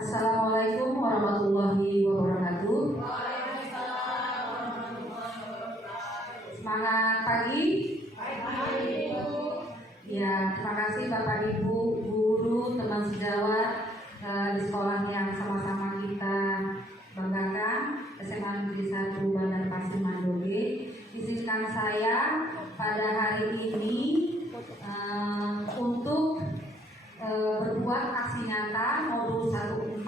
Assalamualaikum warahmatullahi wabarakatuh. Semangat pagi. Ya, terima kasih Bapak Ibu, guru, teman sejawat di sekolah yang sama-sama kita banggakan, SMA Negeri 1 Bandar Pasir Mandoge. Izinkan saya pada hari ini untuk berbuat aksi nyata modul 1.4,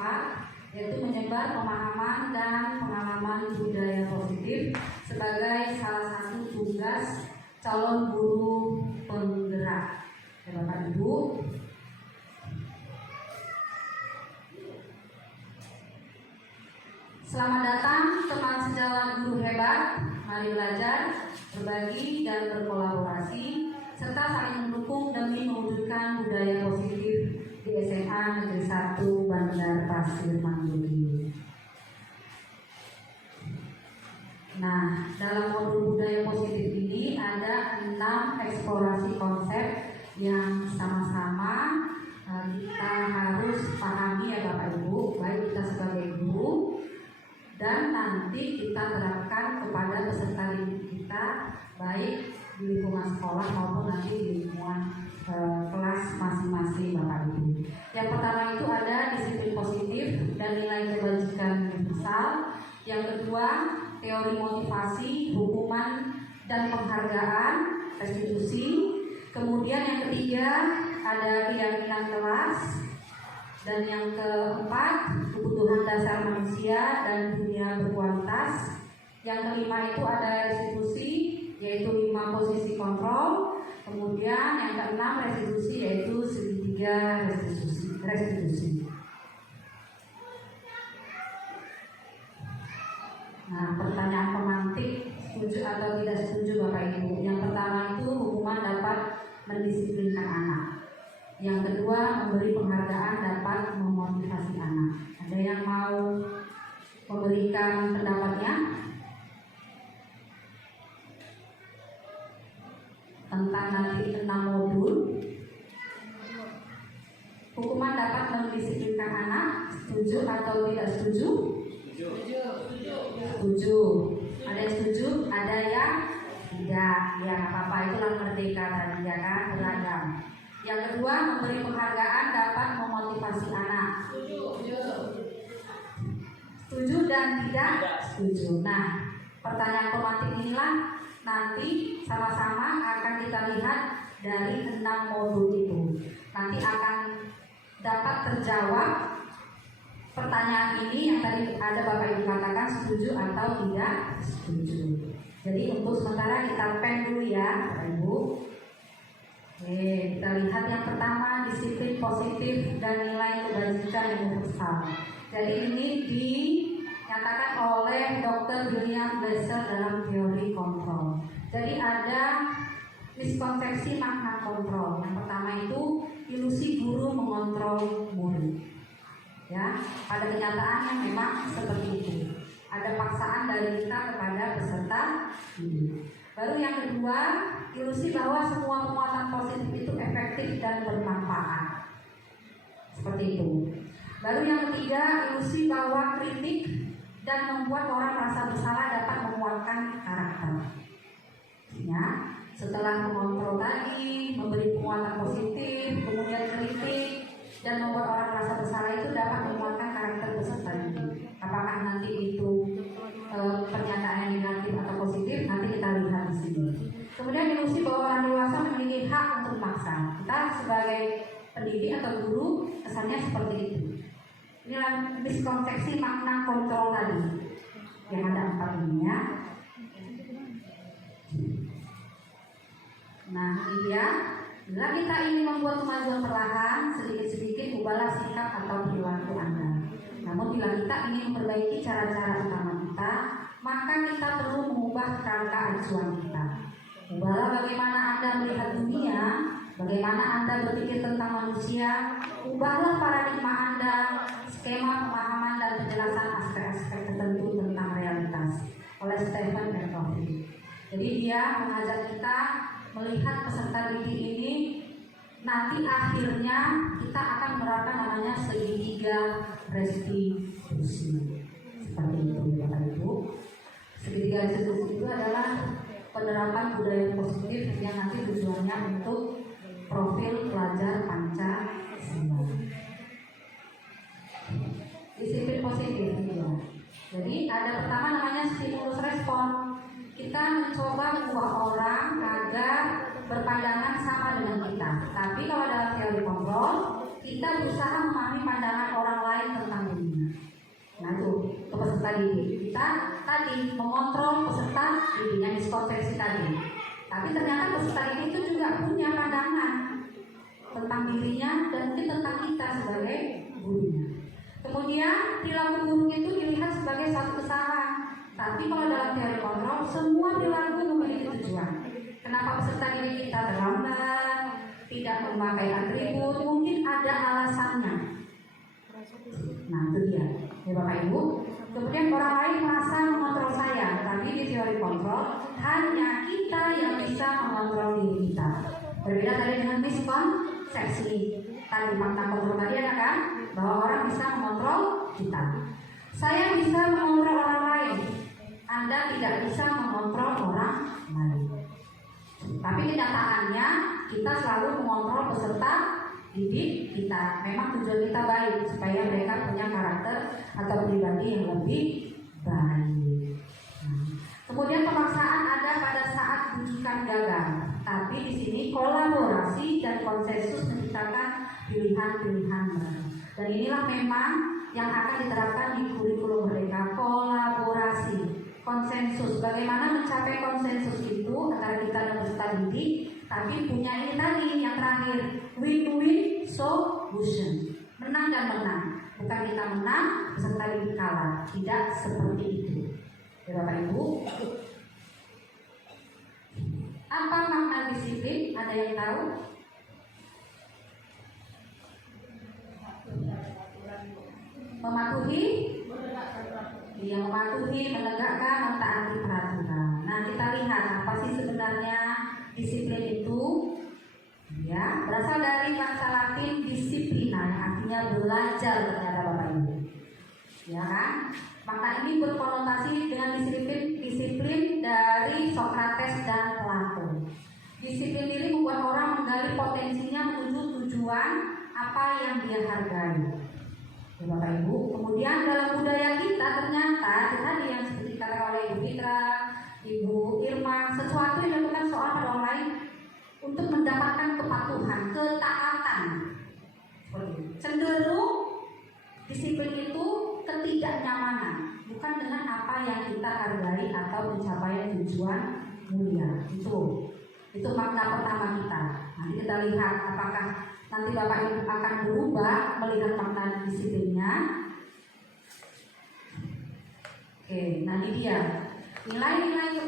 yaitu menyebar pemahaman dan pengalaman budaya positif sebagai salah satu tugas calon guru penggerak. Ya, Bapak Ibu, selamat datang teman sejawat guru hebat. Mari belajar, berbagi dan berkolaborasi serta saling mendukung demi mewujudkan budaya positif di SMA Negeri 1 Bandar Pasir Mandoge. Nah, dalam modul budaya positif ini ada 6 eksplorasi konsep yang sama-sama kita harus pahami, ya Bapak Ibu, baik kita sebagai guru dan nanti kita terapkan kepada peserta didik kita, baik di lingkungan sekolah maupun nanti di lingkungan kelas masing-masing, Bapak Ibu. Yang pertama itu ada disiplin positif dan nilai kebajikan universal. Yang kedua, teori motivasi, hukuman dan penghargaan, restitusi. Kemudian yang ketiga ada keyakinan kelas. Dan yang keempat, kebutuhan dasar manusia dan dunia berkualitas. Yang kelima itu ada restitusi, yaitu 5 posisi kontrol. Kemudian yang keenam restitusi, yaitu segitiga restitusi. Nah, pertanyaan pemantik, setuju atau tidak setuju Bapak Ibu? Yang pertama itu hukuman dapat mendisiplinkan anak. Yang kedua, memberi penghargaan dapat memotivasi anak. Ada yang mau memberikan pendapatnya tentang nanti 6 modul? Hukuman dapat mendisiplinkan anak, setuju atau tidak setuju? Setuju. Ada yang setuju, ada yang tidak. Ya, apa-apa, itulah merdeka tadi, ya kan, beragam. Yang kedua, memberi penghargaan dapat memotivasi anak. Setuju dan tidak setuju. Nah, pertanyaan pemantik inilah nanti sama-sama akan kita lihat dari 6 modul itu. Nanti akan dapat terjawab pertanyaan ini yang tadi ada Bapak Ibu katakan setuju atau tidak setuju. Jadi untuk sementara kita pen dulu ya Bapak Ibu. Oke, kita lihat yang pertama, disiplin positif dan nilai kebajikan universal. Jadi ini dinyatakan oleh Dr. William Glasser dalam teori kontrol. Jadi ada miskonsepsi makna kontrol. Yang pertama itu ilusi guru mengontrol murid. Ya, pada kenyataannya memang seperti itu. Ada paksaan dari kita kepada peserta didik. Baru yang kedua, ilusi bahwa semua penguatan positif itu efektif dan bermanfaat. Seperti itu. Lalu yang ketiga, ilusi bahwa kritik dan membuat orang merasa bersalah dapat menguatkan karakter. Ya, setelah mengontrol tadi, memberi penguatan positif, kemudian kritik dan membuat orang merasa bersalah itu dapat menguatkan karakter peserta didik. Apakah nanti itu pernyataan yang negatif atau positif, nanti kita lihat di sini. Kemudian ilusi bahwa orang dewasa memiliki hak untuk memaksa. Kita sebagai pendidik atau guru kesannya seperti itu. Inilah miskonsepsi makna kontrol tadi yang ada 4 ini ya. Nah ini dia. Bila kita ingin membuat kemajuan perlahan, sedikit-sedikit ubahlah sikap atau perilaku Anda. Namun bila kita ingin memperbaiki cara-cara utama kita, maka kita perlu mengubah kerangka acuan kita. Ubahlah bagaimana Anda melihat dunia, bagaimana Anda berpikir tentang manusia. Ubahlah paradigma Anda, skema pemahaman dan penjelasan aspek-aspek tertentu tentang realitas oleh Stephen R. Covey. Jadi dia mengajak kita melihat peserta didik ini, nanti akhirnya kita akan menerapkan namanya segitiga restitusi. Seperti itu Bapak Ibu. Segitiga restitusi itu adalah penerapan budaya positif yang nanti tujuannya untuk profil pelajar Pancasila. Disiplin positif ya. Jadi ada pertama namanya stimulus respon. Kita mencoba mengubah orang agar berpandangan sama dengan kita. Tapi kalau dalam teori kontrol, kita berusaha memahami pandangan orang lain tentang dunia. Nah itu peserta didik. Kita tadi mengontrol peserta didik yang diskonsepsi tadi. Tapi ternyata peserta didik itu juga punya pandangan tentang dirinya dan mungkin tentang kita sebagai gurunya. Kemudian perilaku buruk itu dilihat sebagai satu kesalahan. Tapi kalau dalam teori kontrol, semua perilaku memiliki tujuan. Kenapa peserta didik kita terlambat, tidak memakai atribut, mungkin ada alasannya. Nah itu dia, ya Bapak Ibu. Kemudian orang lain merasa mengontrol saya. Tadi di teori kontrol, hanya kita yang bisa mengontrol diri kita. Berbeda tadi dengan miskonsepsi. Tadi fakta kontrol tadi ada kan, bahwa orang bisa mengontrol kita. Saya bisa mengontrol orang lain. Anda tidak bisa mengontrol orang lain. Tapi kenyataannya kita selalu mengontrol peserta didik kita. Memang tujuan kita baik supaya mereka punya karakter atau pribadi yang lebih baik. Kemudian pemaksaan ada pada saat rujukan gagal. Tapi di sini kolaborasi dan konsensus menciptakan pilihan-pilihan baru. Dan inilah memang yang akan diterapkan di kurikulum Merdeka, kolaborasi. Konsensus, bagaimana mencapai konsensus itu antara kita dan peserta didik, tapi punya ini tadi yang terakhir, win-win solution, menang dan menang, bukan kita menang, peserta didik kalah, tidak seperti itu. Ya Bapak Ibu, apa makna disiplin? Ada yang tahu? Mematuhi, yang mematuhi, menegakkan, mentaati peraturan. Nah kita lihat apa sih sebenarnya disiplin itu? Ya, berasal dari bahasa Latin disiplina, yang artinya belajar ternyata Bapak Ibu. Ya kan? Maka ini berkonotasi dengan disiplin dari Socrates dan Plato. Disiplin diri membuat orang menggali potensinya menuju tujuan apa yang dia hargai. Ya, Bapak Ibu, kemudian dalam budaya kita ternyata tadi yang seperti kata oleh Ibu Fitra, Ibu Irma, sesuatu yang dilakukan seorang pada orang lain untuk mendapatkan kepatuhan, ketaatan. Cenderung disiplin itu ketidaknyamanan, bukan dengan apa yang kita hargai atau pencapaian tujuan mulia. Itu makna pertama kita. Nanti kita lihat apakah nanti Bapak Ibu akan berubah melihat makna disiplinnya. Oke, nah ini dia. Nilai-nilai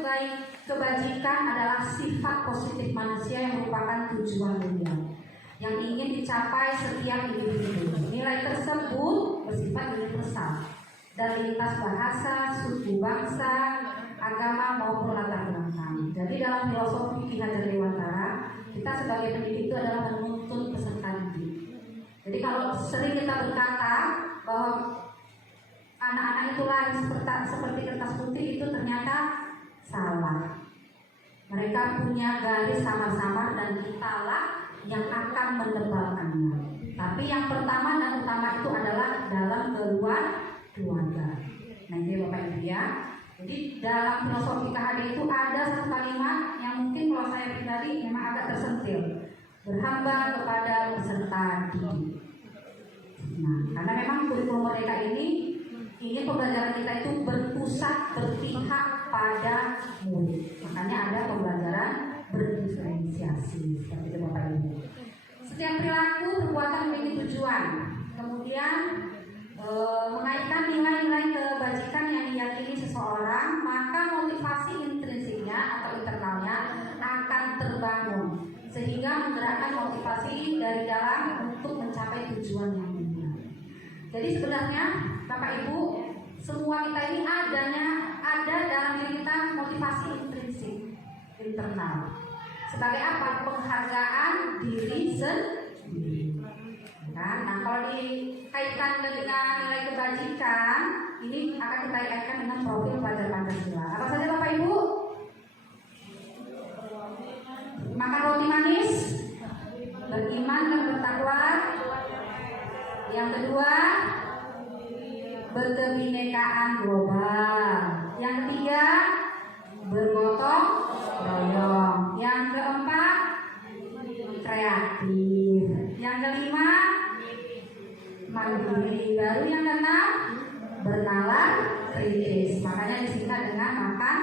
kebajikan adalah sifat positif manusia yang merupakan tujuan mulia yang ingin dicapai setiap individu. Nilai tersebut bersifat universal dari lintas bahasa, suku bangsa, agama maupun latar belakang. Jadi dalam filosofi Ki Hajar Dewantara, kita sebagai pendidik itu adalah menuntun peserta didik. Jadi kalau sering kita berkata bahwa anak-anak itu lari seperti kertas putih, itu ternyata salah. Mereka punya garis samar-samar dan kitalah yang akan menebalkannya. Tapi yang pertama dan utama itu adalah dalam keluarga. Nah ini Bapak Ibu ya. Jadi dalam filosofi KHD itu ada satu kalimat yang mungkin kalau saya pribadi memang agak tersentil. Berhamba kepada peserta didik. Nah, karena memang kurikulum mereka ini pembelajaran kita itu berpusat berpihak pada murid. Makanya ada pembelajaran berdiferensiasi seperti itu Bapak Ibu. Setiap perilaku perbuatan memiliki tujuan. Kemudian mengaitkan nilai-nilai kebajikan yang diyakini seseorang, maka motivasi intrinsiknya atau internalnya akan terbangun sehingga menggerakkan motivasi dari dalam untuk mencapai tujuan yang mulia. Jadi sebenarnya Bapak Ibu, semua kita ini ada dalam diri kita motivasi intrinsik internal. Sebagai apa? Penghargaan diri sendiri. Nah, kalau dikaitkan dengan nilai kebajikan, ini akan kita kaitkan dengan profil pelajar Pancasila. Apa saja Bapak Ibu? Makan roti manis, beriman dan bertakwa. Yang kedua, berkebinekaan global. Yang ketiga, bergotong royong. Yang keempat, kreatif. Yang kelima, mandiri. Baru yang keenam, bernalar kritis. Makanya disingkat dengan makan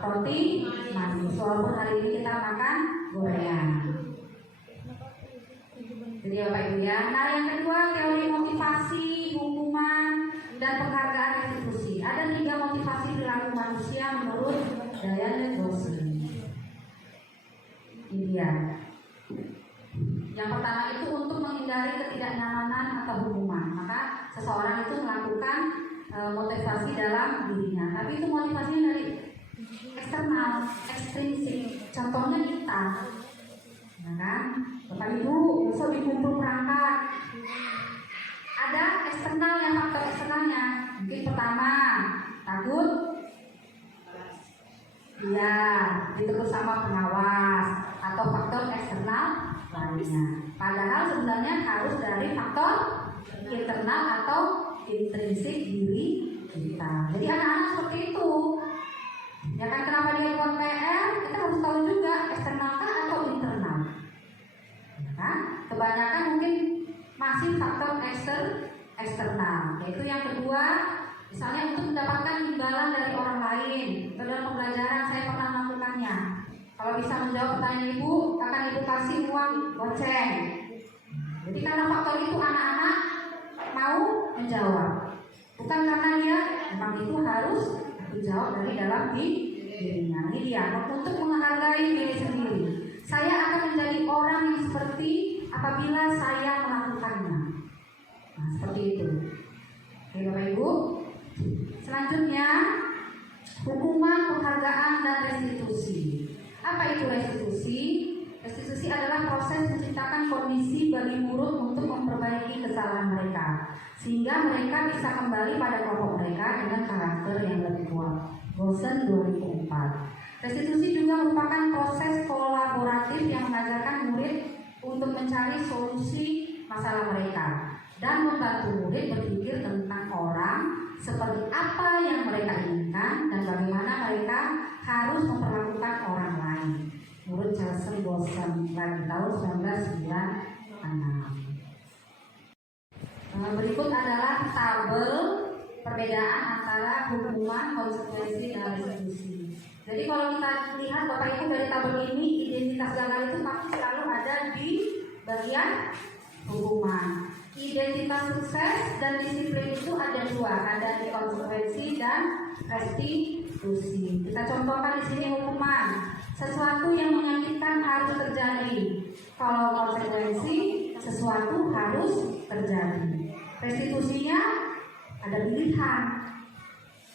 roti manis. Walaupun hari ini kita makan gorengan. Jadi Bapak Ibu ya. Nah yang kedua, teori motivasi, hukuman, dan penghargaan institusi. Ada 3 motivasi perilaku manusia menurut Diane Gosling. Ini dia. Yang pertama itu untuk menghindari ketidaknyamanan atau hukuman. Maka seseorang itu melakukan motivasi dalam dirinya. Tapi itu motivasinya dari eksternal, ekstrinsik. Contohnya kita, ya kan? Bapak Ibu besok dikumpul perangkat. Ada eksternalnya, faktor eksternalnya. Mungkin pertama takut, iya, ditegur sama pengawas atau faktor eksternal lainnya. Padahal sebenarnya harus dari faktor internal atau intrinsik diri kita. Jadi anak-anak seperti itu. Ya kan, kenapa dia buat PR? Kita harus tahu juga eksternal atau internal. Ya kan? Kebanyakan mungkin masih faktor eksternal. Yaitu yang kedua, misalnya untuk mendapatkan imbalan dari orang lain. Dalam pembelajaran saya pernah melakukannya. Kalau bisa menjawab pertanyaan ibu, akan ibu kasih uang goceng. Jadi karena faktor itu anak-anak mau menjawab. Bukan karena dia memang itu harus dijawab dari dalam dirinya. Ini dia, untuk menghargai diri sendiri. Saya akan menjadi orang yang seperti apabila saya melakukannya. Nah, seperti itu. Oke Bapak Ibu. Selanjutnya, hukuman, penghargaan, dan restitusi. Apa itu restitusi? Restitusi adalah proses menciptakan kondisi bagi murid untuk memperbaiki kesalahan mereka, sehingga mereka bisa kembali pada kelompok mereka dengan karakter yang lebih kuat. Gosen 2004. Restitusi juga merupakan proses kolaboratif yang mengajarkan murid untuk mencari solusi masalah mereka dan membantu murid berpikir tentang orang seperti apa yang mereka inginkan dan bagaimana mereka harus memperlakukan orang lain. Menurut Chelsea Bosen lagi tahun 1996. Berikut adalah tabel perbedaan antara hukuman, konsekuensi, dan restitusi. Jadi kalau kita lihat Bapak Ibu dari tabel ini, identitas gagal itu pasti selalu ada di bagian hukuman. Identitas sukses dan disiplin itu ada 2, ada di konsekuensi dan restitusi. Kita contohkan di sini hukuman. Sesuatu yang menyakitkan harus terjadi. Kalau konsekuensi, sesuatu harus terjadi. Restitusinya ada pilihan.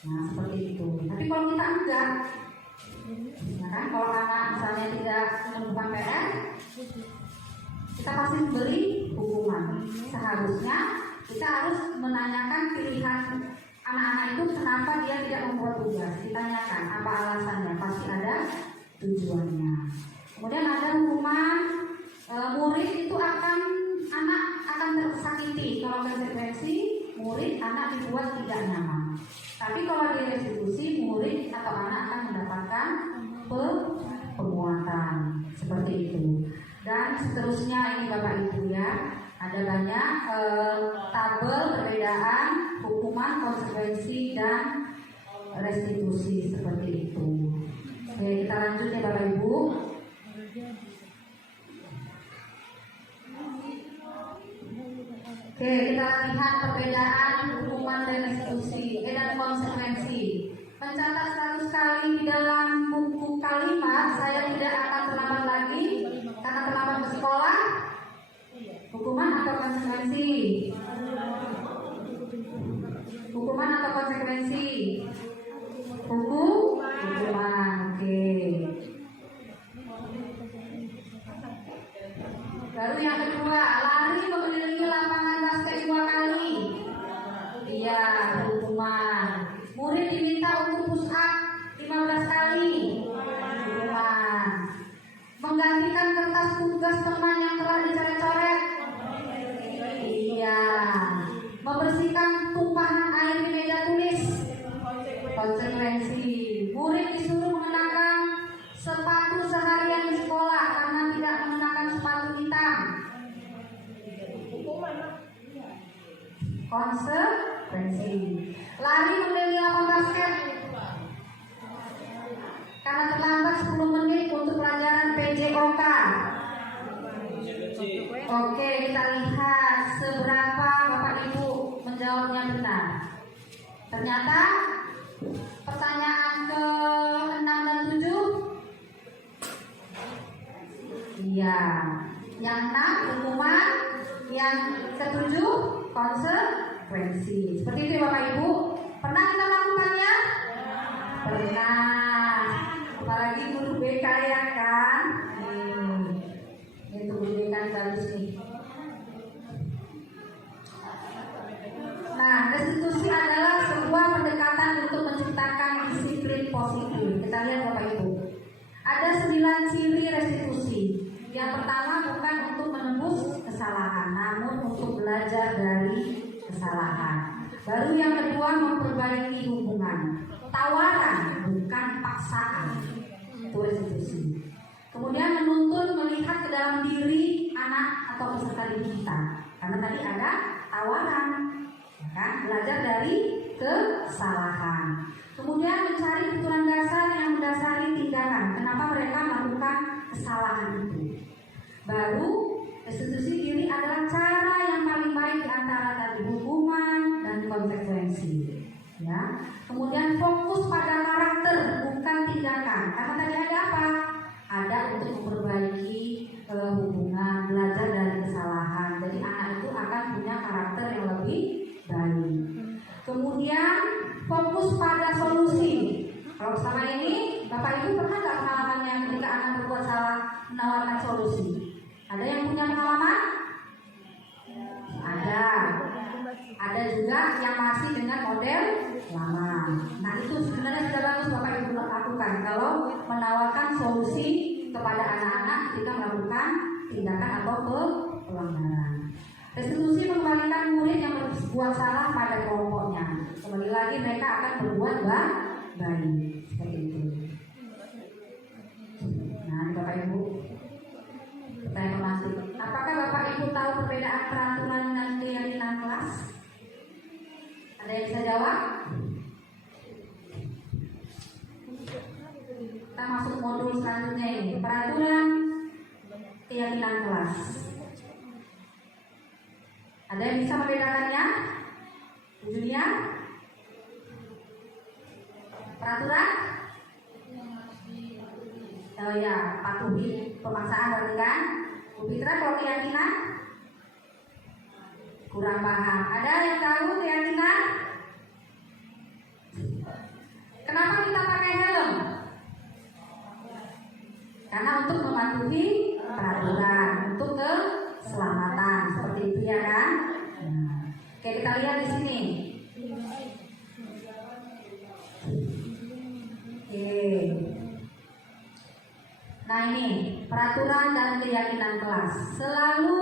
Nah seperti itu. Tapi kalau kita enggak, ya kan? Kalau anak misalnya tidak melakukan PR, kita pasti beri hukuman. Seharusnya kita harus menanyakan pilihan anak-anak itu kenapa dia tidak membuat tugas. Ditanyakan apa alasannya, pasti ada tujuannya. Kemudian ada hukuman murid itu anak akan tersakiti kalau konsekuensi murid anak dibuat tidak nyaman. Tapi kalau di restitusi murid atau anak akan mendapatkan penguatan seperti itu. Dan seterusnya ini Bapak Ibu ya, ada banyak tabel perbedaan hukuman, konsekuensi dan restitusi seperti itu. Oke, kita lanjut ya Bapak Ibu. Oke, kita lihat perbedaan hukuman dan restitusi dan konsekuensi. Mencatat 100 kali di dalam buku kalimat, saya tidak akan terlambat lagi karena terlambat ke sekolah. Hukuman atau konsekuensi? Hukuman atau konsekuensi? Hukuman. Oke. Lalu yang kedua, lari mengelilingi lapangan basket 2 kali. Iya, hukuman. Murid diminta untuk push up 15 kali. Hukuman. Menggantikan kertas tugas teman yang telah dicoret-coret. Iya. Membersihkan tumpahan air di meja tulis. Konsekuensi. Murid disuruh mengenakan sepatu seharian di sekolah karena tidak mengenakan sepatu hitam. Konsekuensi. Lari mengelilingi lapangan basket karena terlambat 10 menit untuk pelajaran PJOK. Oke, kita lihat seberapa Bapak Ibu menjawabnya benar. Ternyata pertanyaan ke-6 dan 7, iya. Yang 6 hukuman, yang ke-7 konsekuensi. Seperti itu ya Bapak Ibu. Pernah kita melakukannya? Pernah. Apalagi guru BK ya kan? Itu guru BK bagus nih. Nah, restitusi adalah sebuah pendekatan untuk menciptakan disiplin positif. Kita lihat Bapak Ibu. Ada 9 ciri restitusi. Yang pertama bukan untuk menembus kesalahan, namun untuk belajar dari kesalahan. Baru yang kedua memperbaiki hubungan. Tawaran bukan paksaan. Itu restitusi. Kemudian menuntun melihat ke dalam diri anak atau peserta didik kita. Karena tadi ada tawaran, kan? Belajar dari kesalahan. Kemudian mencari kebetulan dasar yang mendasari tindakan. Kenapa mereka melakukan kesalahan itu? Baru restitusi diri adalah cara yang paling baik di antara tadi hukuman dan konsekuensi. Ya. Kemudian fokus pada karakter bukan tindakan. Karena tadi ada apa? Ada untuk memperbaiki hubungan, belajar dari kesalahan. Jadi anak itu akan punya karakter yang lebih baik. Kemudian fokus pada solusi. Kalau selama ini Bapak Ibu pernah nggak pengalamannya ketika anak berbuat salah menawarkan solusi? Ada yang punya pengalaman? Ada. Ada juga yang masih dengan model lama. Nah itu sebenarnya sudah bagus Bapak Ibu lakukan kalau menawarkan solusi kepada anak-anak ketika melakukan tindakan atau pelanggaran. Restitusi mengembalikan murid yang berbuat salah pada kelompoknya. Kembali lagi mereka akan berbuat baik seperti itu. Nah Bapak Ibu, pertanyaan masuk. Apakah Bapak Ibu tahu perbedaan peraturan dan keyakinan kelas? Ada yang bisa jawab? Kita masuk modul selanjutnya ini, peraturan keyakinan kelas. Ada yang bisa membedakannya? Julia? Peraturan? Oh ya, patuhi pemaksaan berarti kan? Bu Fitra, kalau keyakinan? Kurang paham. Ada yang tahu keyakinan? Kenapa kita pakai helm? Karena untuk mematuhi peraturan, untuk peraturan dan keyakinan kelas. Selalu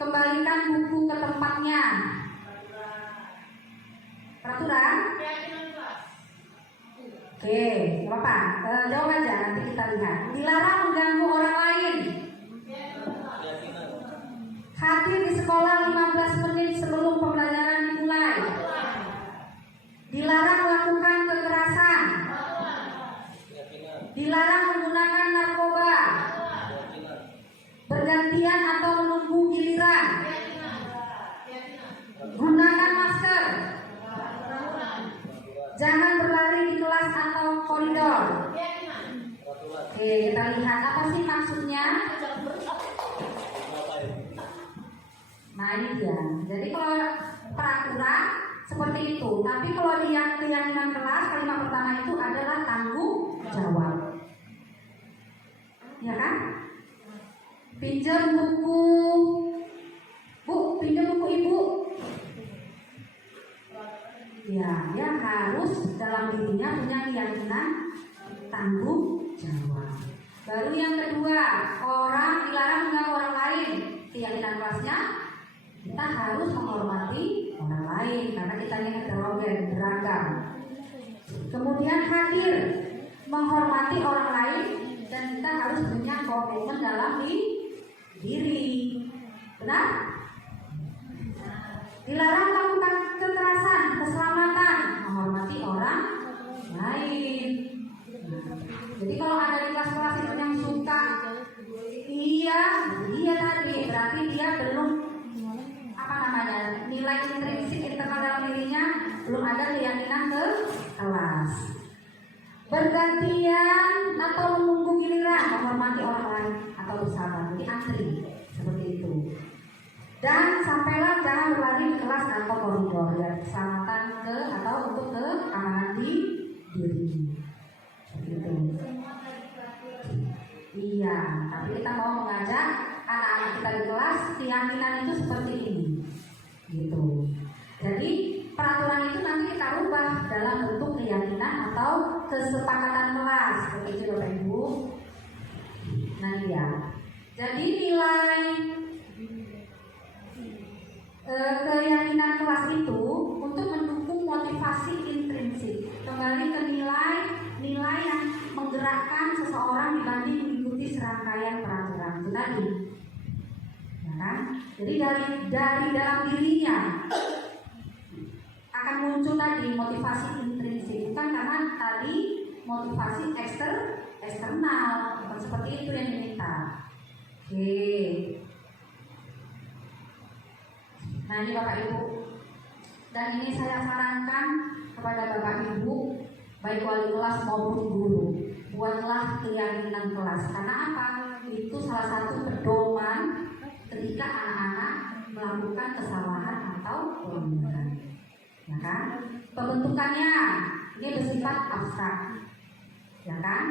kembalikan buku ke tempatnya. Peraturan? Oke, nggak apa-apa. Jawab aja, nanti kita lihat. Dilarang mengganggu orang lain. Hadir di sekolah 15 menit sebelum pembelajaran dimulai. Dilarang melakukan kekerasan. Dilarang menggunakan narkoba. Bergantian atau menunggu giliran. Gunakan masker. Jangan berlari di kelas atau koridor. Oke, kita lihat apa sih maksudnya. Nah ini dia. Jadi kalau peraturan seperti itu, tapi kalau di keyakinan kelas kalimat pertama itu adalah tanggung jawab. Ya kan? Pinjam buku, Bu, pinjam buku Ibu. Ya, dia harus dalam dirinya punya keyakinan tanggung jawab. Baru yang kedua, orang dilarang mengganggu orang lain. Keyakinan kelasnya, kita harus menghormati orang lain karena kita ini heterogen, beragam. Kemudian hadir, menghormati orang lain, dan kita harus punya komitmen dalam diri. Benar? Dilarang melakukan kekerasan, keselamatan, menghormati orang lain. Jadi kalau ada di kelas-kelas itu yang suka iya tadi, berarti dia belum nilai intrinsik internal dalam dirinya, belum ada keyakinan ke kelas. Bergantian atau menunggu giliran, menghormati orang lain atau bersabar, jadi antri seperti itu. Dan sampailah jangan berlari di kelas atau koridor, ya keselamatan ke atau untuk keamanan di diri. Begitu. Iya, tapi kita mau mengajak anak-anak kita di kelas keyakinan itu seperti ini. Gitu. Jadi peraturan itu nanti kita rubah dalam bentuk keyakinan atau kesepakatan kelas. Begitu Bapak Ibu. Nah ya. Jadi nilai keyakinan kelas itu untuk mendukung motivasi intrinsik. Kembali ke nilai yang menggerakkan seseorang dibanding mengikuti serangkaian peraturan itu tadi. Ya kan? Jadi dari dalam dirinya akan muncul tadi motivasi intrinsik, bukan karena tadi motivasi eksternal, bukan seperti itu yang diminta. Oke. Nah ini Bapak Ibu, dan ini saya sarankan kepada Bapak Ibu, baik wali kelas maupun guru, buatlah keyakinan kelas. Karena apa? Itu salah satu pedoman ketika anak-anak melakukan kesalahan atau pelanggaran. Ya kan? Pembentukannya ini bersifat abstrak, ya kan?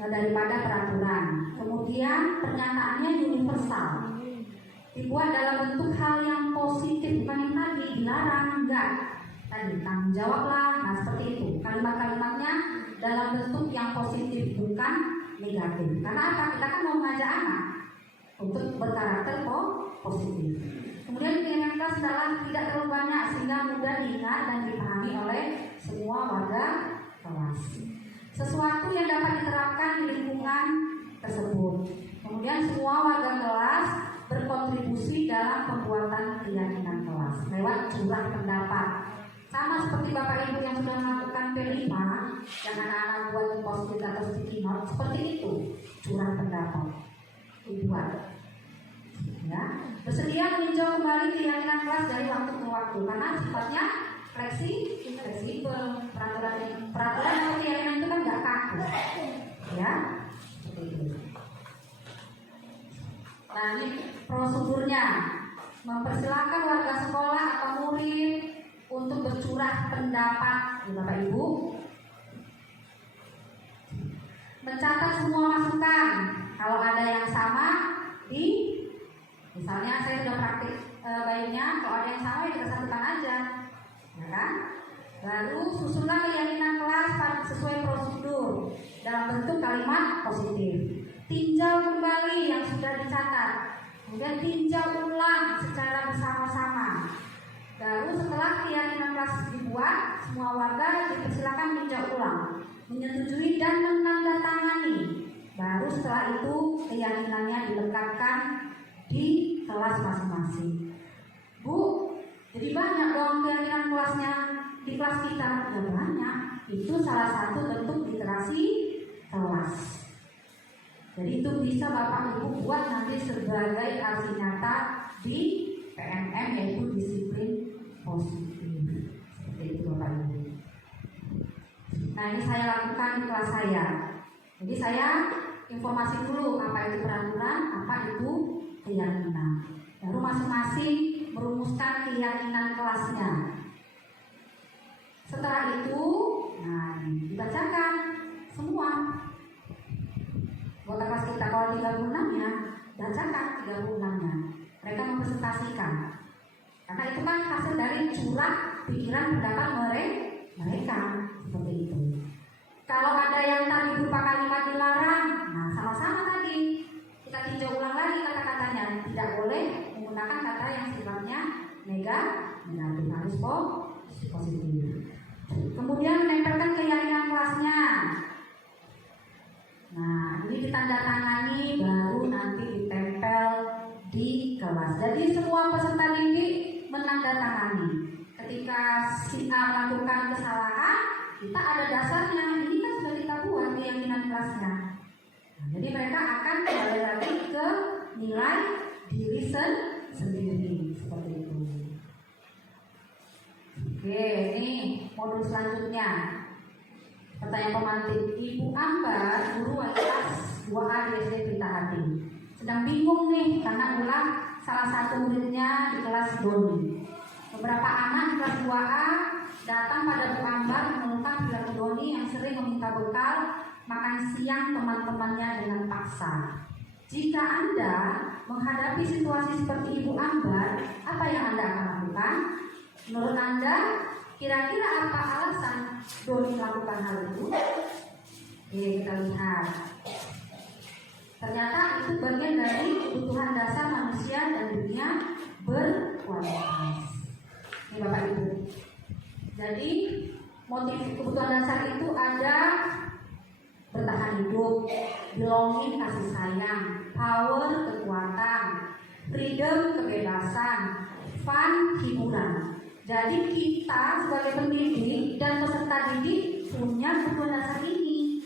Daripada peraturan. Kemudian pernyataannya universal, dibuat dalam bentuk hal yang positif, bukan yang tadi dilarang, enggak. Tadi tanggung jawablah, nah seperti itu. Kalimat-kalimatnya dalam bentuk yang positif, bukan negatif. Karena apa? Kita kan mau mengajak anak untuk berkarakter positif. Kemudian keyakinan kelas adalah tidak terlalu banyak sehingga mudah diingat dan dipahami oleh semua warga kelas. Sesuatu yang dapat diterapkan di lingkungan tersebut. Kemudian semua warga kelas berkontribusi dalam pembuatan keyakinan kelas lewat curah pendapat. Sama seperti Bapak Ibu yang sudah melakukan P5, yang anak-anak buat post-it atau sticky note, seperti itu curah pendapat dibuat. Ya, bersedia meninjau kembali keyakinan kelas dari waktu ke waktu karena sifatnya fleksibel. Peraturan atau keyakinan itu kan nggak kaku, ya. Seperti itu. Nah ini prosedurnya, mempersilahkan warga sekolah atau murid untuk bercurah pendapat, ya Bapak Ibu. Mencatat semua masukan. Kalau ada yang sama misalnya saya sudah praktik bayinya, kalau ada yang sama ya kita satukan aja, ya kan? Lalu susunlah keyakinan kelas sesuai prosedur dalam bentuk kalimat positif. tinjau kembali yang sudah dicatat, kemudian tinjau ulang secara bersama-sama. Baru setelah keyakinan kelas dibuat, semua warga dipersilakan tinjau ulang, menyetujui dan menandatangani. Baru setelah itu keyakinannya dilekatkan di kelas masing-masing. Bu, jadi banyak dong keyakinan kelasnya di kelas kita. Ya banyak. Itu salah satu bentuk literasi kelas. Jadi itu bisa Bapak Ibu buat nanti sebagai arti nyata di PNM, yaitu disiplin positif. Seperti itu Bapak Ibu. Nah, ini saya lakukan di kelas saya. Jadi saya informasi dulu apa itu peraturan, apa itu keyakinan. Baru masing-masing merumuskan keyakinan kelasnya. Setelah itu, nah dibacakan semua. Buat kelas kita kalau 36-nya, bacakan 36-nya. Mereka mempresentasikan. Karena itu kan hasil dari curah pikiran pendapat mereka. Seperti itu. Kalau ada yang tadi berupa kalimat dilarang, nah sama-sama tadi kita tinjau ulang lagi kata-katanya. Tidak boleh menggunakan kata yang sifatnya negatif, harus positif. Kemudian menempelkan keyakinan kelasnya. Nah, ini ditandatangani, baru nanti ditempel di kelas. Jadi semua peserta didik menandatangani. Ketika si A melakukan kesalahan, kita ada dasarnya. Ini kan sudah kita buat keyakinan kelasnya. Nah, jadi mereka akan kembali lagi ke nilai diri sendiri. Seperti itu. Oke, ini modul selanjutnya. Pertanyaan pemantik. Ibu Ambar, guru kelas 2A di SD Pelita Hati, sedang bingung nih karena ulah salah satu muridnya di kelas Doni. Beberapa anak di kelas 2A datang pada Bu Ambar mengeluhkan perilaku Doni yang sering meminta bekal makan siang teman-temannya dengan paksa. Jika Anda menghadapi situasi seperti Ibu Ambar, apa yang Anda akan lakukan? Menurut Anda, kira-kira apa alasan Doni melakukan hal itu? Oke, kita lihat. Ternyata itu bagian dari kebutuhan dasar manusia dan dunia berkualitas. Ini Bapak Ibu. Jadi motif kebutuhan dasar itu ada bertahan hidup, belonging kasih sayang, power kekuatan, freedom kebebasan, fun hiburan. Jadi kita sebagai pendidik dan peserta didik punya kebutuhan dasar ini.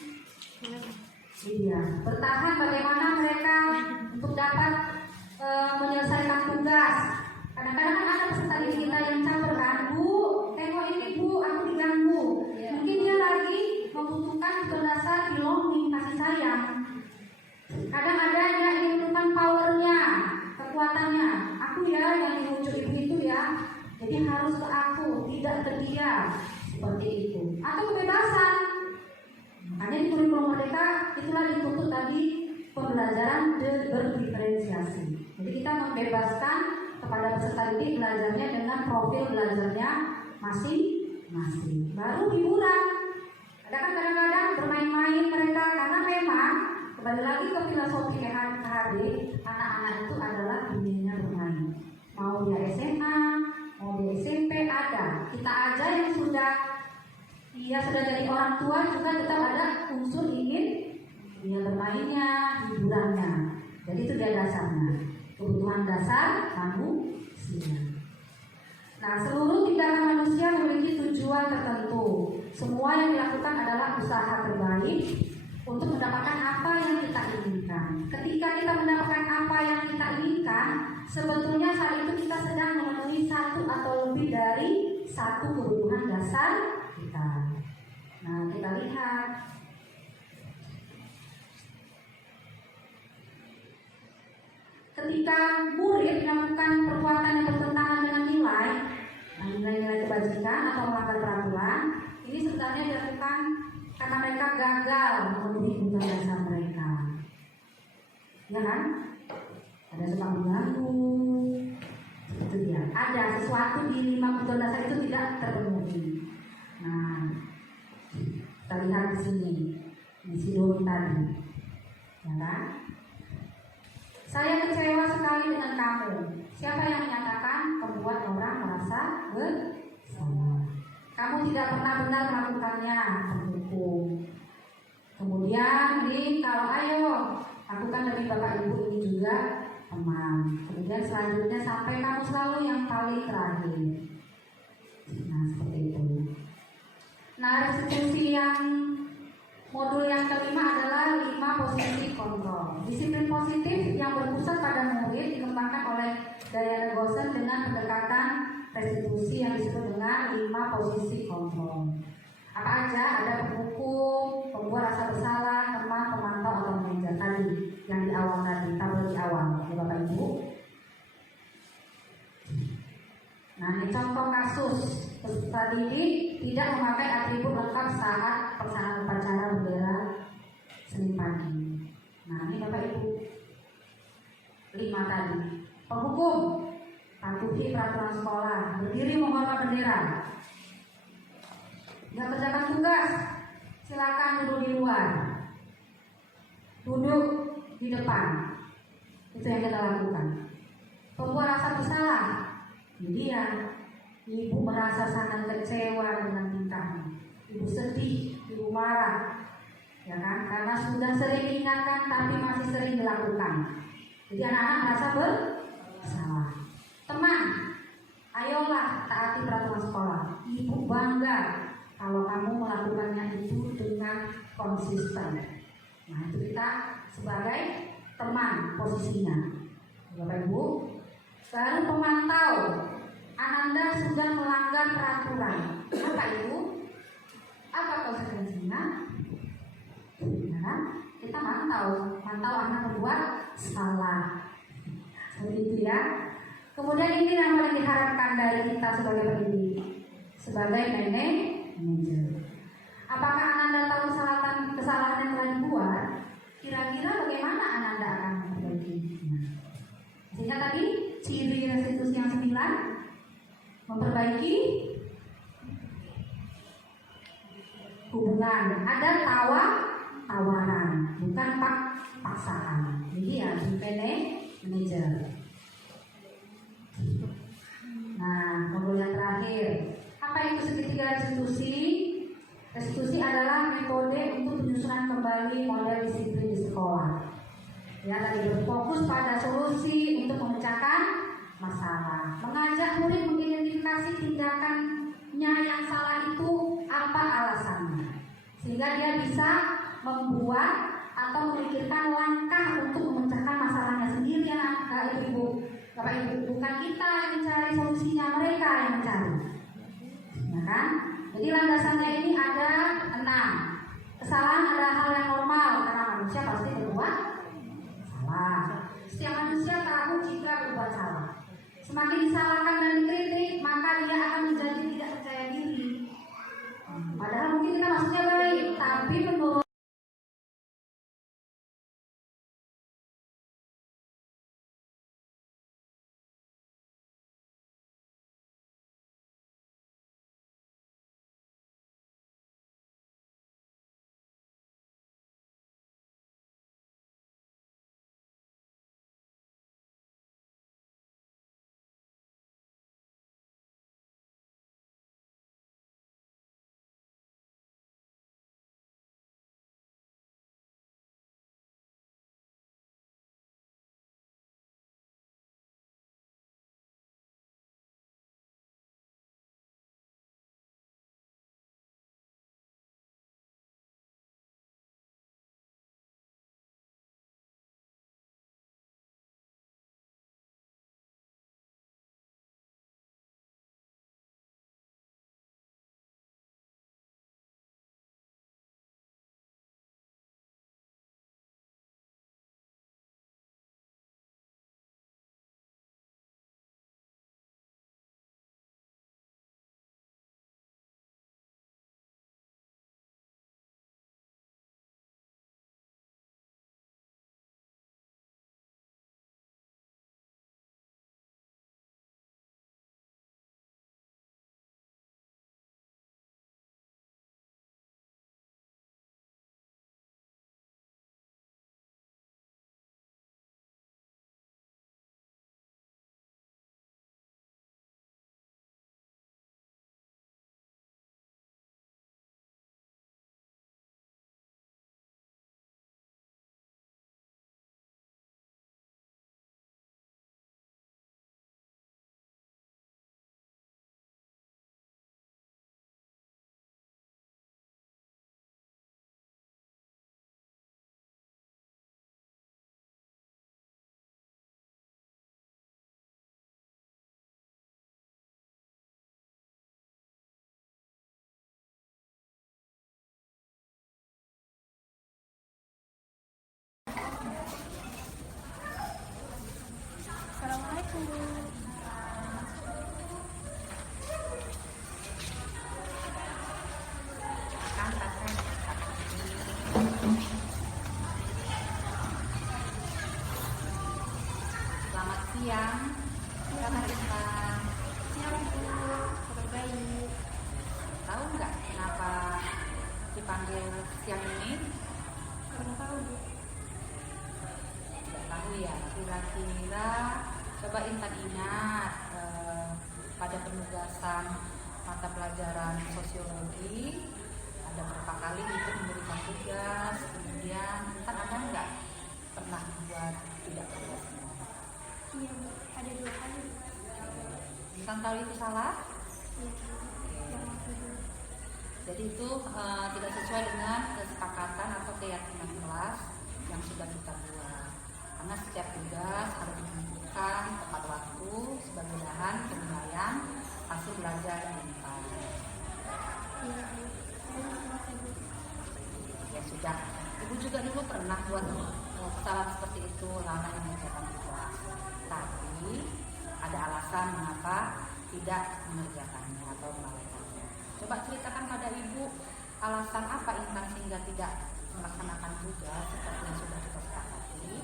Iya, bertahan bagaimana mereka untuk dapat menyelesaikan tugas. Kadang-kadang kan ada peserta didik kita yang campur kan, Bu, tengok ini Bu, aku diganggu. Mungkin dia lagi membutuhkan kebutuhan dasar belonging kasih sayang. Kadang ada dia membutuhkan powernya, kekuatannya. Aku ya yang diwujud ibu itu ya. Jadi harus ke aku, tidak ke dia. Seperti itu. Atau kebebasan. Makanya di kurikulum merdeka itulah dituntut tadi pembelajaran berdiferensiasi. Jadi kita membebaskan kepada peserta didik belajarnya dengan profil belajarnya masing-masing. Baru hiburan. Kadang-kadang bermain-main mereka karena memang kembali lagi ke filosofi PHD, anak-anak itu adalah dunianya bermain. Mau dia SMA, mau dia SMP ada. Kita aja yang sudah jadi orang tua juga tetap ada unsur ingin dia bermainnya, hiburannya. Jadi itu dia dasarnya. Kebutuhan dasar manusia. Nah, seluruh tindakan manusia memiliki tujuan tertentu. Semua yang dilakukan adalah usaha terbaik untuk mendapatkan apa yang kita inginkan. Ketika kita mendapatkan apa yang kita inginkan, sebetulnya saat itu kita sedang memenuhi satu atau lebih dari satu kebutuhan dasar kita. Nah, kita lihat. Ketika murid melakukan perbuatan yang bertentangan dengan nilai-nilai kebajikan atau melanggar peraturan, ini sebenarnya dilakukan karena mereka gagal memenuhi kebutuhan dasar mereka. Ya kan? Ada suka mengganggu, itu dia. Ada sesuatu di 5 kebutuhan dasar itu tidak terpenuhi. Nah, kita lihat di sini, di Doni tadi, ya kan? tidak pernah benar melakukannya, terhukum. Kemudian ini kalau ayo lakukan demi Bapak Ibu ini juga teman. Kemudian selanjutnya sampai kamu selalu yang paling terakhir. Nah seperti itu. Nah restitusi yang modul yang kelima adalah 5 posisi kontrol. Disiplin positif yang berpusat pada murid dikembangkan oleh Diana Gosen dengan pendekatan restitusi yang disebut dengan 5 posisi kontrol. Apa aja? Ada penghukum, pembuat rasa bersalah, teman, pemantau atau manajer tadi yang di awal tadi, tabel di awal, ya Bapak Ibu. Nah ini contoh kasus peserta didik tidak memakai atribut lengkap saat pelaksanaan upacara bendera Senin pagi. Nah ini Bapak Ibu 5 tadi. Penghukum, patuhi peraturan sekolah, berdiri menghormat bendera. Nggak kerjakan tugas, silakan duduk di luar, duduk di depan. Itu yang kita lakukan. Pembuat rasa bersalah, jadi ya, ibu merasa sangat kecewa dengan tingkahnya. Ibu sedih, ibu marah, ya kan? Karena sudah sering diingatkan tapi masih sering dilakukan. Jadi anak-anak merasa bersalah. Teman, ayolah taati peraturan sekolah. Ibu bangga kalau kamu melakukannya itu dengan konsisten. Nah itu kita sebagai teman posisinya, Bapak Ibu. Lalu pemantau, Ananda sudah melanggar peraturan. Apa itu? Apa konsekuensinya? Nah, kita mantau anak berbuat salah. Seperti itu ya. Kemudian ini yang paling diharapkan dari kita sebagai pendidik, sebagai manajer. Apakah Ananda tahu kesalahan yang telah dibuat? Kira-kira bagaimana Ananda akan memperbaikinya? Sehingga tadi ciri restitusi yang 9, memperbaiki hubungan. Ada tawaran, bukan paksaan. Jadi ya manajer. Nah, modul yang terakhir, apa itu segitiga restitusi? Restitusi adalah metode untuk penyusunan kembali model disiplin di sekolah. Ya, tadi berfokus pada solusi untuk memecahkan masalah, mengajak murid mengidentifikasi tindakannya yang salah itu apa alasannya, sehingga dia bisa membuat atau memikirkan langkah untuk memecahkan masalahnya sendiri. Ya, Ibu, Bapak Ibu, bukan kita yang mencari solusinya, mereka yang mencari. Ya kan? Jadi landasannya ini ada 6. Kesalahan adalah hal yang normal karena manusia pasti berbuat salah. Setiap manusia tahu jika berbuat salah. Semakin disalahkan dan dikritik, maka dia akan menjadi tidak percaya diri. Padahal mungkin kita maksudnya baik, tapi menurut siang. Selamat Intan. Siang Bu, kabar baik. Tahu nggak kenapa dipanggil siang ini? Kurang tahu Bu. Nggak tahu ya. Kira-kira coba Intan ingat pada penugasan mata pelajaran sosiologi ada berapa kali itu memberikan tugas, kemudian Intan ada nggak pernah buat tidak tugasnya? Iya Bu, ada 2 kali. Intan tahu itu salah? Iya Bu, yang waktu itu. Jadi itu tidak sesuai dengan kesepakatan atau keyakinan kelas yang sudah kita buat. Karena setiap tugas harus ditentukan tepat waktu sebagai bahan penilaian hasil belajar Intan. Iya Bu, saya lupa Bu. Ya sudah, Ibu juga dulu pernah buat kesalahan seperti itu lama mengerjakan tugas. Tapi ada alasan mengapa tidak mengerjakannya atau melalaikannya. Coba ceritakan pada Ibu alasan apa Intan sehingga tidak melaksanakan tugas seperti yang sudah kita sepakati.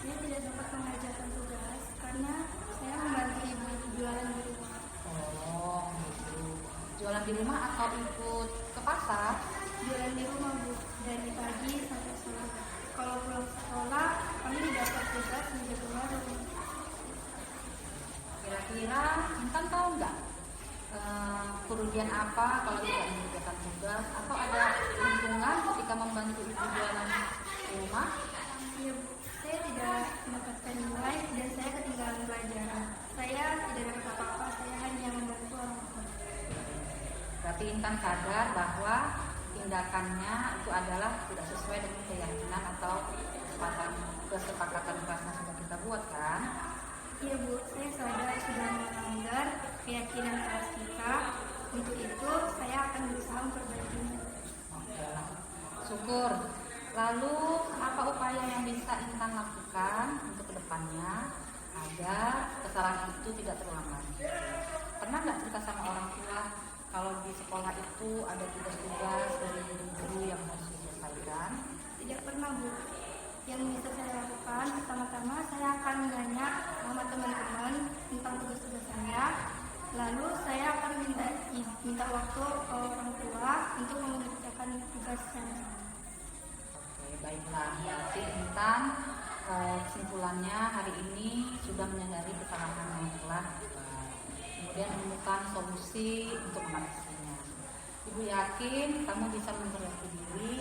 Saya tidak dapat mengerjakan tugas karena saya membantu ibu jualan di rumah. Oh gitu. Jualan di rumah atau ikut ke pasar? Jualan di rumah Bu, dari pagi sampai sore. Kalau pulang sekolah, kami dapat tugas menjaga warung. Kira-kira Intan tahu nggak kerugian apa kalau tidak mengerjakan tugas atau ada keuntungan ketika membantu ibu jualan di rumah? Iya Bu, saya tidak mendapatkan nilai dan saya ketinggalan pelajaran. Saya tidak dapat apa-apa, saya hanya membantu orang tua. Berarti Intan sadar bahwa tindakannya itu adalah tidak sesuai dengan keyakinan atau kesepakatan kelas yang sudah kita buat kan? Iya Bu, saya sadar sudah melanggar keyakinan kelas kita. Untuk itu, saya akan berusaha memperbaikinya. Oke lah. Syukur. Lalu apa upaya yang bisa Intan lakukan untuk kedepannya agar kesalahan itu tidak terulang lagi? Pernah nggak cerita sama orang tua kalau di sekolah itu ada tugas-tugas dari guru-guru yang harus diselesaikan? Tidak pernah Bu. Yang bisa saya lakukan, pertama-tama saya akan menanya sama teman-teman tentang tugas-tugas saya. Lalu saya akan minta waktu ke orang tua untuk mengerjakan tugas saya. Oke, baiklah. Berarti Intan kesimpulannya hari ini sudah menyadari kesalahan yang telah dibuat. Kemudian menemukan solusi untuk mengatasinya. Ibu yakin kamu bisa memperbaiki diri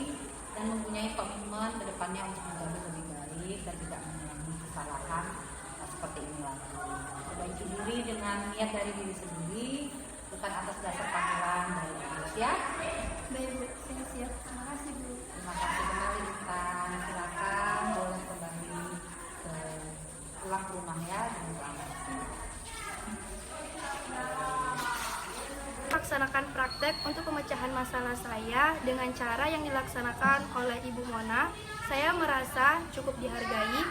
dan mempunyai komitmen ke depannya untuk menjadi lebih baik dan tidak mengulangi kesalahan seperti ini lagi. Perbaiki diri dengan niat dari diri sendiri, bukan atas dasar panggilan dari manusia. Baik Bu, saya siap. Terima kasih Bu. Terima kasih kembali Intan. Silakan boleh kembali pulang ke rumah ya. Laksanakan praktek untuk pemecahan masalah saya dengan cara yang dilaksanakan oleh Ibu Mona. Saya merasa cukup dihargai,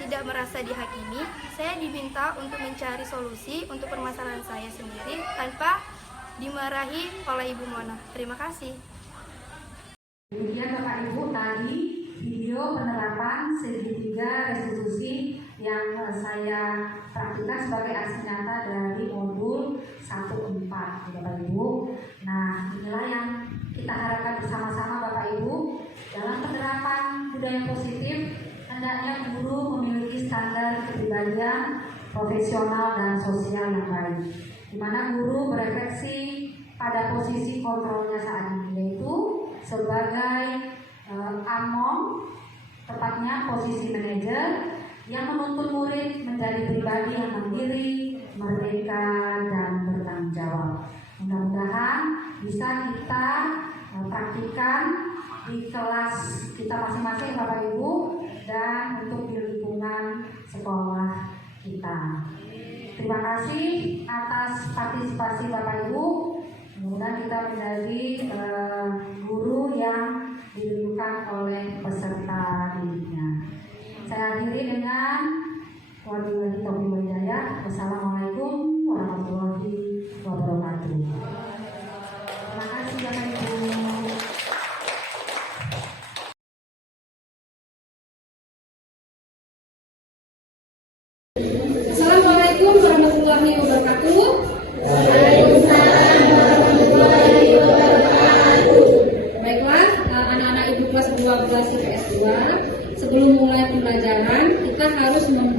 tidak merasa dihakimi. Saya diminta untuk mencari solusi untuk permasalahan saya sendiri tanpa dimarahi oleh Ibu Mona. Terima kasih. Demikian Bapak Ibu tadi video penerapan segitiga restitusi yang saya praktikkan sebagai aksi nyata dari modul 1-4 Bapak Ibu. Nah, inilah yang kita harapkan bersama-sama Bapak Ibu dalam penerapan budaya positif. Hendaknya guru memiliki standar kepribadian profesional dan sosial yang baik, di mana guru berefleksi pada posisi kontrolnya saat ini, yaitu sebagai among, tepatnya posisi manajer yang menuntut murid menjadi pribadi yang mandiri, merdeka, dan bertanggung jawab. Mudah-mudahan bisa kita praktikkan di kelas kita masing-masing Bapak Ibu dan untuk di lingkungan sekolah kita. Terima kasih atas partisipasi Bapak Ibu. Kemudian kita menjadi guru yang didudukan oleh peserta didiknya. Saya akhiri dengan wabillahi taufiq wal hidayah. Wassalamualaikum warahmatullahi wabarakatuh. Terima kasih Bapak Ibu.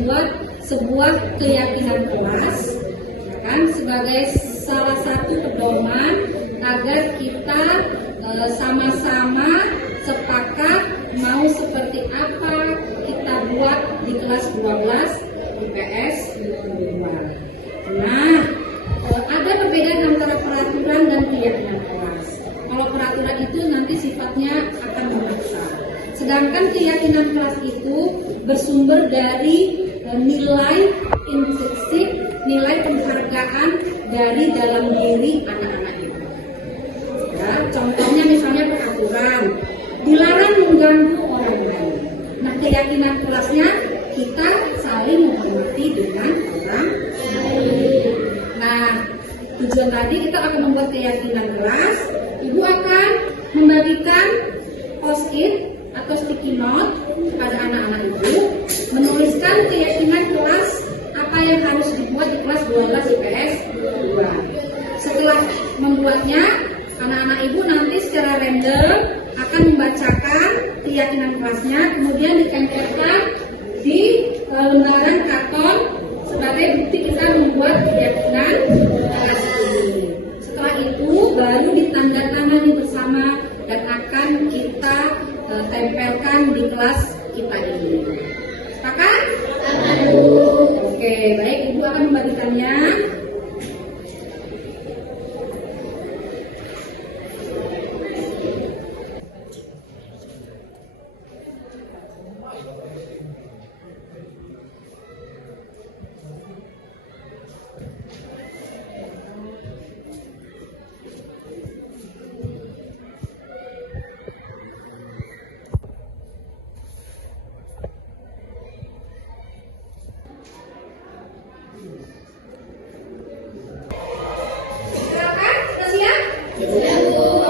membuat sebuah keyakinan kelas, ya kan, sebagai salah satu pedoman agar kita sama-sama sepakat mau seperti apa kita buat di kelas 12 IPS 2. Nah, ada perbedaan antara peraturan dan keyakinan kelas. Kalau peraturan itu nanti sifatnya akan memaksa. Sedangkan keyakinan kelas itu bersumber dari nilai intrinsik, nilai penghargaan dari dalam diri anak-anak itu. Ya, contohnya misalnya peraturan, dilarang mengganggu orang lain. Nah, keyakinan kelasnya kita saling menghormati dengan orang lain. Nah, tujuan tadi kita akan membuat keyakinan kelas. Ibu akan membagikan post-it atau sticky note kepada anak-anak ibu, menuliskan keyakinan kelas apa yang harus dibuat di kelas 12 IPS 2. Setelah membuatnya, anak-anak ibu nanti secara random akan membacakan keyakinan kelasnya, kemudian ditempelkan di lembaran karton sebagai bukti kita membuat keyakinan kelas ini. Setelah itu baru ditandatangani bersama dan akan kita tempelkan di kelas kita ini. Sepakat? Oke, baik, ibu akan membagikannya.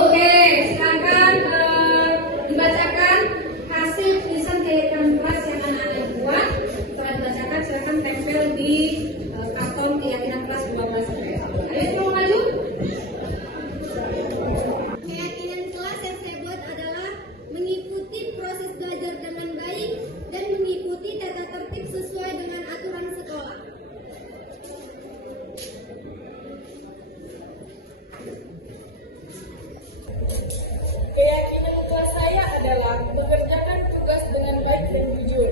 Oke, silakan dibacakan hasil tulisan keyakinan kelas yang anak-anak buat. Setelah dibacakan, silakan tempel di karton keyakinan kelas 12 IPS. Ayo semua maju. Keyakinan kelas yang saya buat adalah mengikuti proses belajar dengan baik dan mengikuti tata tertib sesuai dengan aturan sekolah. Keyakinan kelas saya adalah mengerjakan tugas dengan baik dan jujur.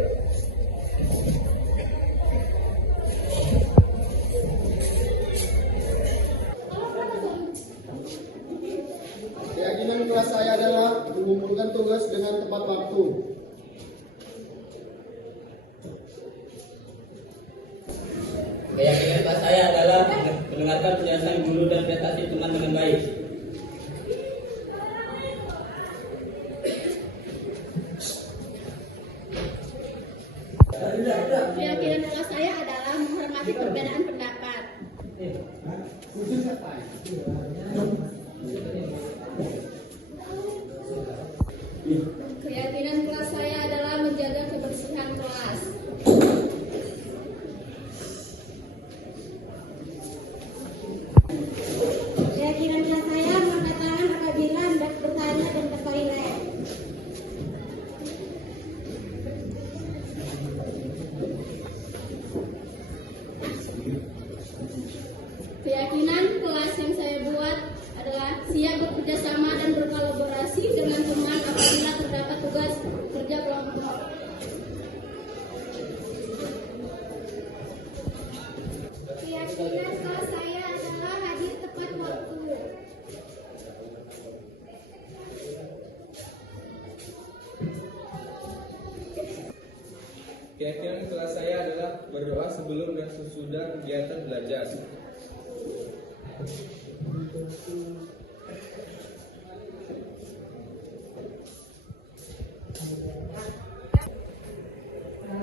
Keyakinan kelas saya adalah mengumpulkan tugas dengan tepat waktu. Keyakinan kelas saya adalah mendengarkan penjelasan guru dan prestasi teman dengan baik. Keyakinan kelas saya adalah menghormati perbedaan pendapat. Keyakinan kelas saya adalah menjaga kebersihan kelas. Keyakinan kelas saya mengangkat tangan apabila hendak bertanya dan ke toilet. Keyakinan kelas yang saya buat adalah siap bekerja sama dan berkolaborasi dengan teman apabila terdapat tugas kerja kelompok. Keyakinan kelas saya adalah hadir tepat waktu. Keyakinan kelas saya adalah berdoa sebelum dan sesudah kegiatan belajar.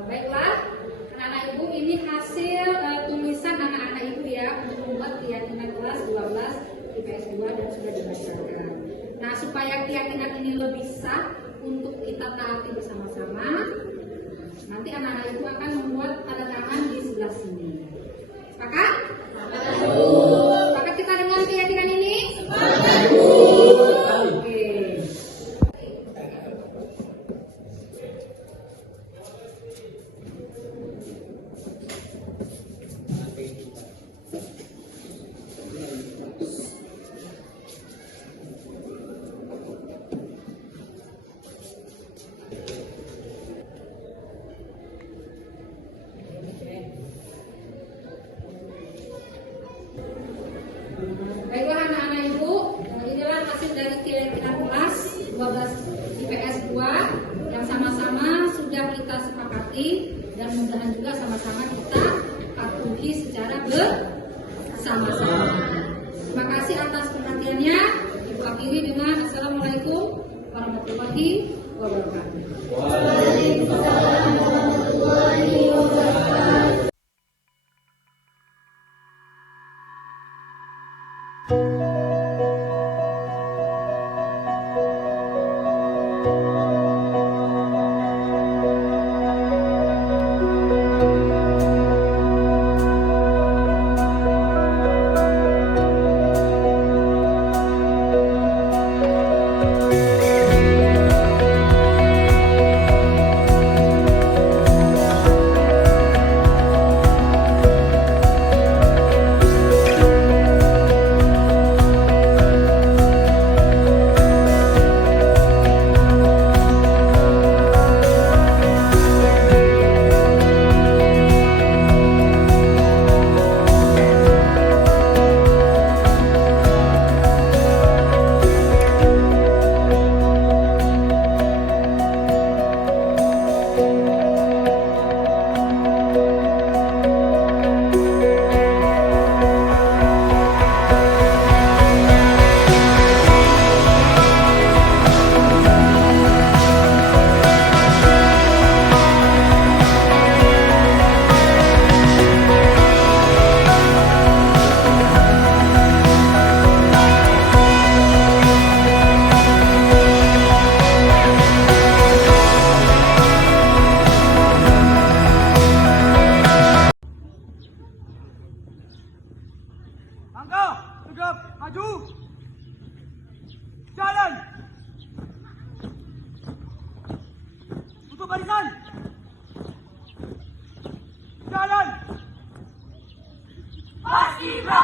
Baiklah, anak-anak ibu, ini hasil tulisan anak-anak ibu ya untuk membuat keyakinan kelas 12 IPS 2 dan sudah dibacakan. Nah, supaya keyakinan ini lebih sah untuk kita taati bersama-sama, nanti anak-anak ibu akan membuat tanda tangan di sebelah sini. Sepakat? Sepakat kita dengan keyakinan ini? Oke. 12 IPS 2 yang sama-sama sudah kita sepakati dan mudah-mudahan juga sama-sama kita patuhi secara bersama-sama. Terima kasih atas perhatiannya. Ibu akhiri dengan Assalamualaikum warahmatullahi wabarakatuh. Waalaikumsalam warahmatullahi wabarakatuh. Langkah tegap maju. Jalan. Tutup barisan. Jalan. Paskibra.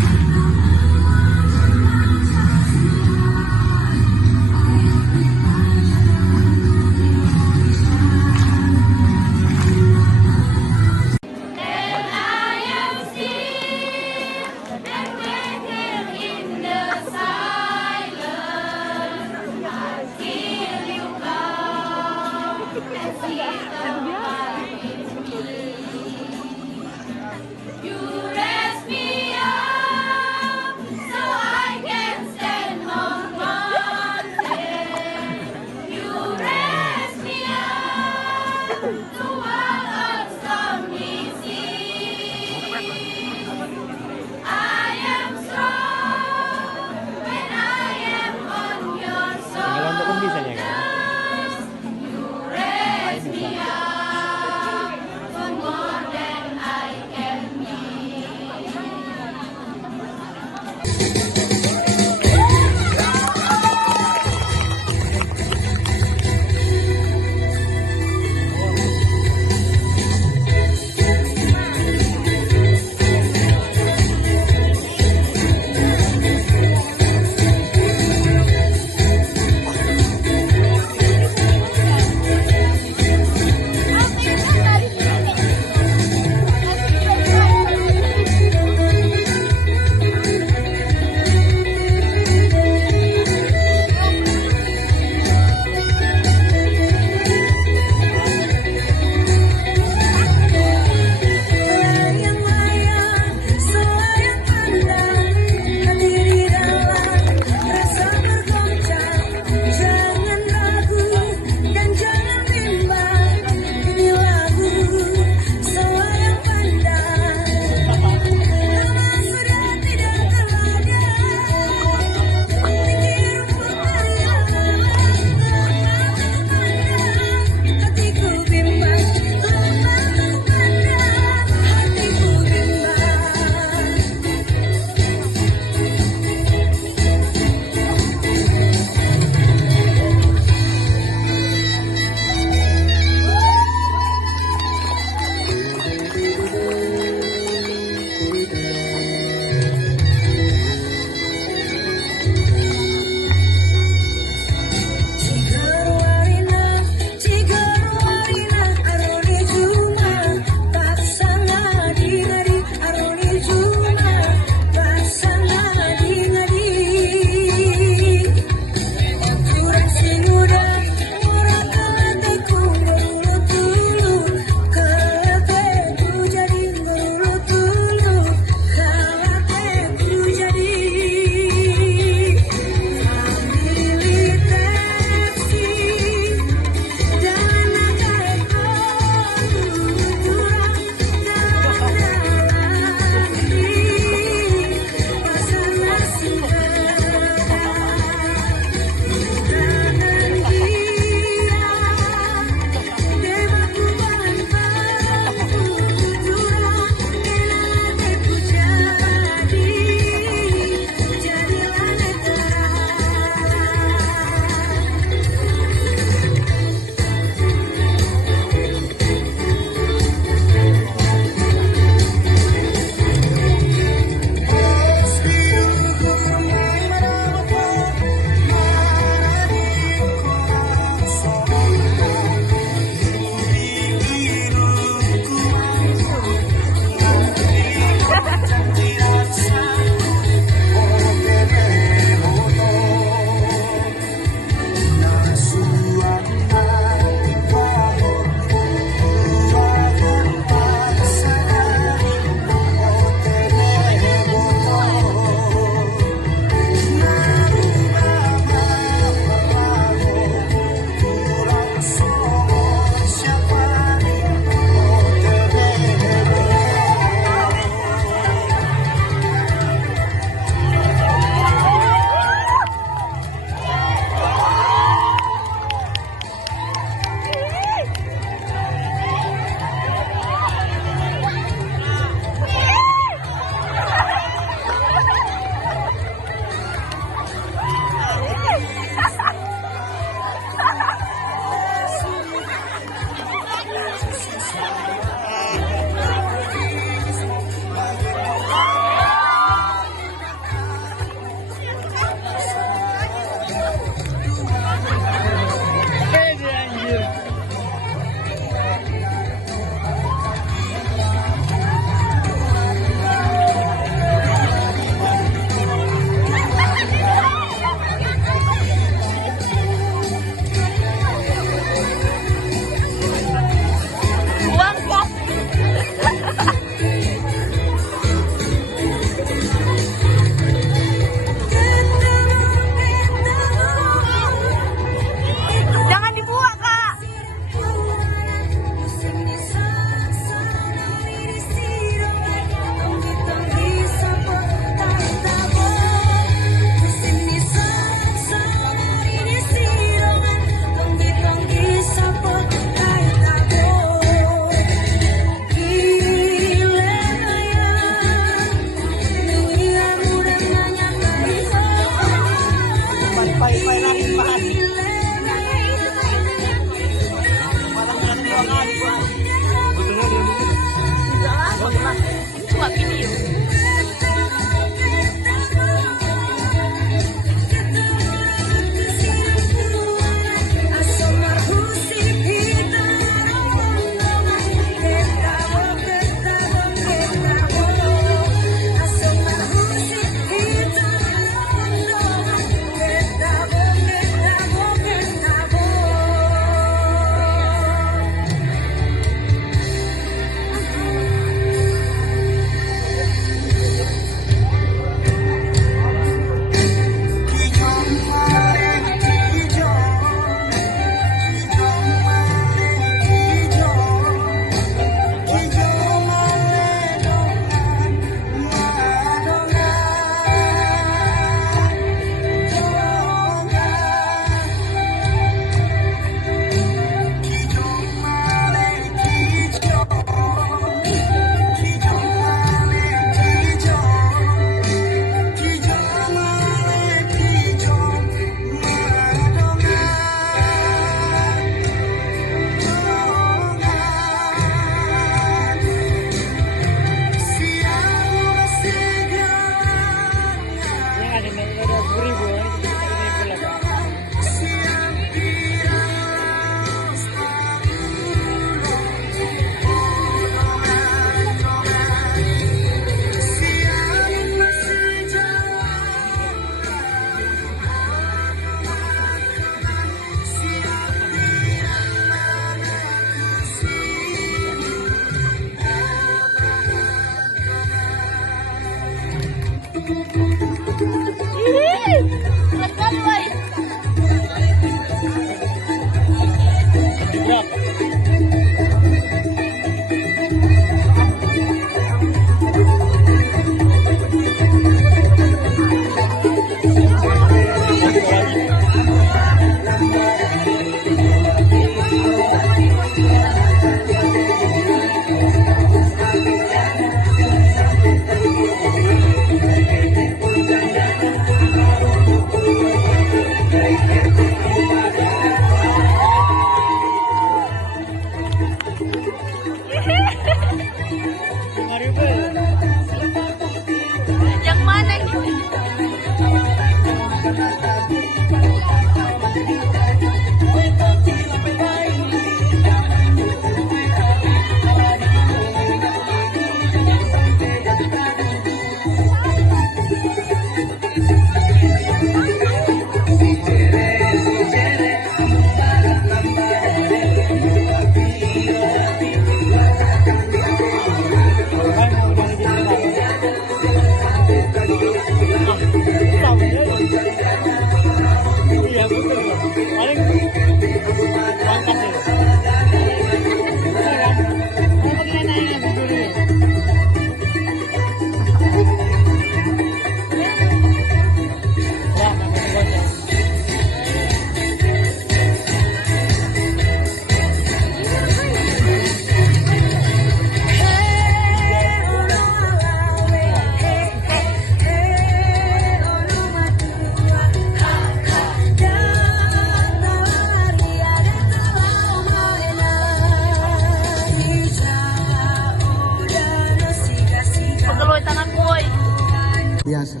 biasa.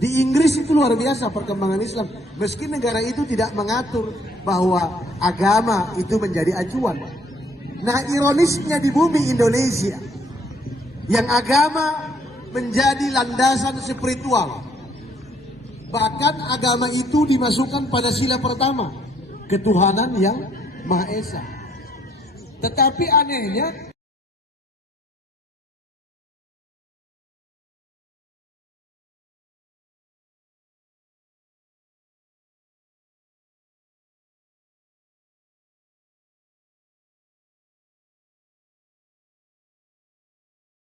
Di Inggris itu luar biasa perkembangan Islam. Meski negara itu tidak mengatur bahwa agama itu menjadi acuan. Nah, ironisnya di bumi Indonesia, yang agama menjadi landasan spiritual. Bahkan agama itu dimasukkan pada sila pertama, ketuhanan yang Maha Esa. Tetapi anehnya,